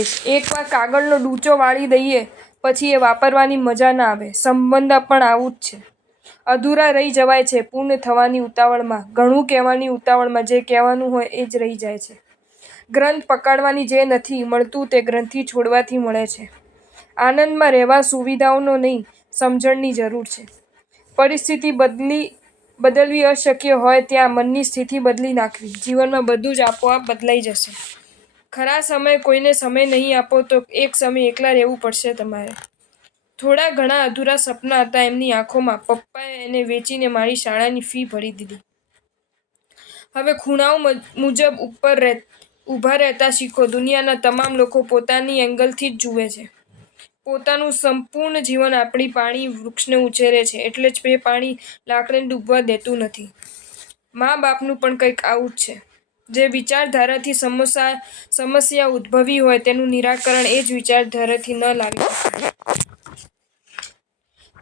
ઉપદેશ: એકવાર કાગળનો ડૂચો વાળી દઈએ પછી એ વાપરવાની મજા ના આવે. સંબંધ પણ આવું જ છે. અધૂરા રહી જવાય છે પૂર્ણ થવાની ઉતાવળમાં. ઘણું કહેવાની ઉતાવળમાં જે કહેવાનું હોય એ જ રહી જાય છે. ગ્રંથ પકડવાની જે નથી મળતું તે ગ્રંથિ છોડવાથી મળે છે. આનંદમાં રહેવા સુવિધાઓનો નહીં, સમજણની જરૂર છે. પરિસ્થિતિ બદલવી અશક્ય હોય ત્યાં મનની સ્થિતિ બદલી નાખવી. જીવનમાં બધું જ આપોઆપ બદલાઈ જશે. ખરા સમયે કોઈને સમય નહીં આપો તો એક સમય એકલા રહેવું પડશે તમારે. થોડા ઘણા અધૂરા સપના હતા એમની આંખોમાં. પપ્પાએ એને વેચીને મારી શાળાની ફી ભરી દીધી. હવે ખૂણાઓ મુજબ ઊભા રહેતા શીખો. દુનિયાના તમામ લોકો પોતાની એંગલથી જ જુએ છે. પોતાનું સંપૂર્ણ જીવન આપણી પાણી વૃક્ષને ઉછેરે છે એટલે જ એ પાણી લાકડીને ડૂબવા દેતું નથી. મા બાપનું પણ કંઈક આવું જ છે. જે વિચારધારાથી સમસ્યા ઉદ્ભવી હોય તેનું નિરાકરણ એ જ વિચારધારાથી ન લાવી શકાય.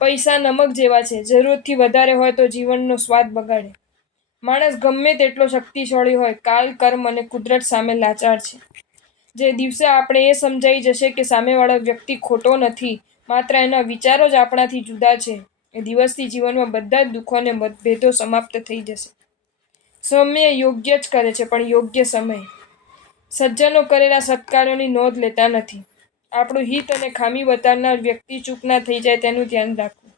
પૈસા નમક જેવા છે, જરૂરતથી વધારે હોય તો જીવનનો સ્વાદ બગાડે. માણસ ગમે તેટલો શક્તિશાળી હોય, કાલ, કર્મ અને કુદરત સામે લાચાર છે. જે દિવસે આપણે એ સમજાઈ જશે કે સામેવાળો વ્યક્તિ ખોટો નથી, માત્ર એના વિચારો જ આપણાથી જુદા છે, એ દિવસથી જીવનમાં બધા જ દુઃખો અને મતભેદો સમાપ્ત થઈ જશે. સમય યોગ્ય જ કરે છે, પણ યોગ્ય સમયે. સજ્જનો કરેલા સત્કાર્યોની નોંધ લેતા નથી. આપણું હિત અને ખામી બતાવનાર વ્યક્તિ ચૂપ ના થઈ જાય તેનું ધ્યાન રાખવું.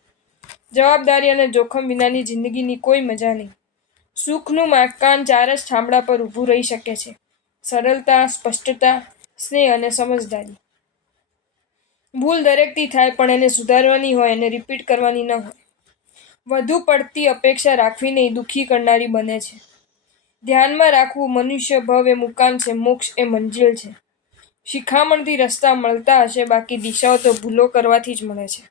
જવાબદારી અને જોખમ વિનાની જિંદગીની કોઈ મજા નહીં. સુખનું મકાન ચાર જ થાંભલા પર ઊભું રહી શકે છે: સરળતા, સ્પષ્ટતા, સ્નેહ અને સમજદારી. ભૂલ દરેકથી થાય, પણ એને સુધારવાની હોય, એને રિપીટ કરવાની ન હોય. વધુ પડતી અપેક્ષા રાખવી નહીં, દુઃખી કરનારી બને છે. ધ્યાનમાં રાખવું: મનુષ્ય ભવ એ મુકામ છે, મોક્ષ એ મંજિલ છે. શિખામણથી રસ્તા મળતા હશે, બાકી દિશાઓ તો ભૂલો કરવાથી જ મળે છે.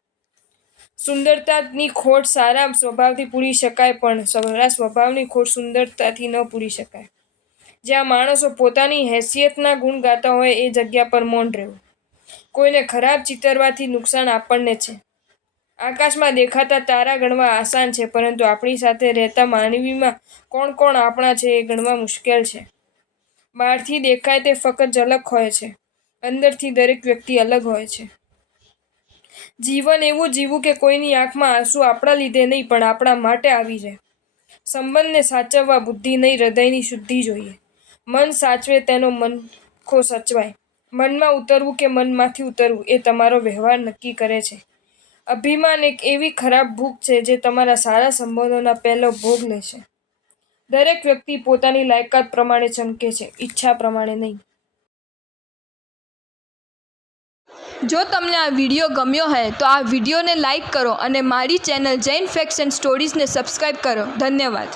સુંદરતાની ખોટ સારા સ્વભાવથી પૂરી શકાય, પણ સારા સ્વભાવની ખોટ સુંદરતાથી ન પૂરી શકાય. જ્યાં માણસો પોતાની હેસિયતના ગુણ ગાતા હોય એ જગ્યા પર મૌન રહેવું. કોઈને ખરાબ ચિતરવાથી નુકસાન આપણને છે. આકાશમાં દેખાતા તારા ગણવા આસાન છે, પરંતુ આપણી સાથે રહેતા માનવીમાં કોણ કોણ આપણા છે એ ગણવા મુશ્કેલ છે. બહારથી દેખાય તે ફક્ત ઝલક હોય છે, અંદરથી દરેક વ્યક્તિ અલગ હોય છે. જીવન એવું જીવવું કે કોઈની આંખમાં આંસુ આપણા લીધે નહીં, પણ આપણા માટે આવી જાય. સંબંધને સાચવવા બુદ્ધિ નહીં, હૃદયની શુદ્ધિ જોઈએ. મન સાચવે તેનો મનખો સચવાય. મનમાં ઉતરવું કે મનમાંથી ઉતરવું એ તમારો વ્યવહાર નક્કી કરે છે. અભિમાન એક એવી ખરાબ ભૂખ છે જે તમારા સારા સંબંધોના પહેલો ભોગ લેશે. દરેક વ્યક્તિ પોતાની લાયકાત પ્રમાણે ચમકે છે, ઈચ્છા પ્રમાણે નહીં. જો તમને આ વિડીયો ગમ્યો હોય તો આ વિડીયોને લાઈક કરો અને મારી ચેનલ જૈન ફેક્ટ્સ એન્ડ સ્ટોરીઝને સબસ્ક્રાઈબ કરો. ધન્યવાદ.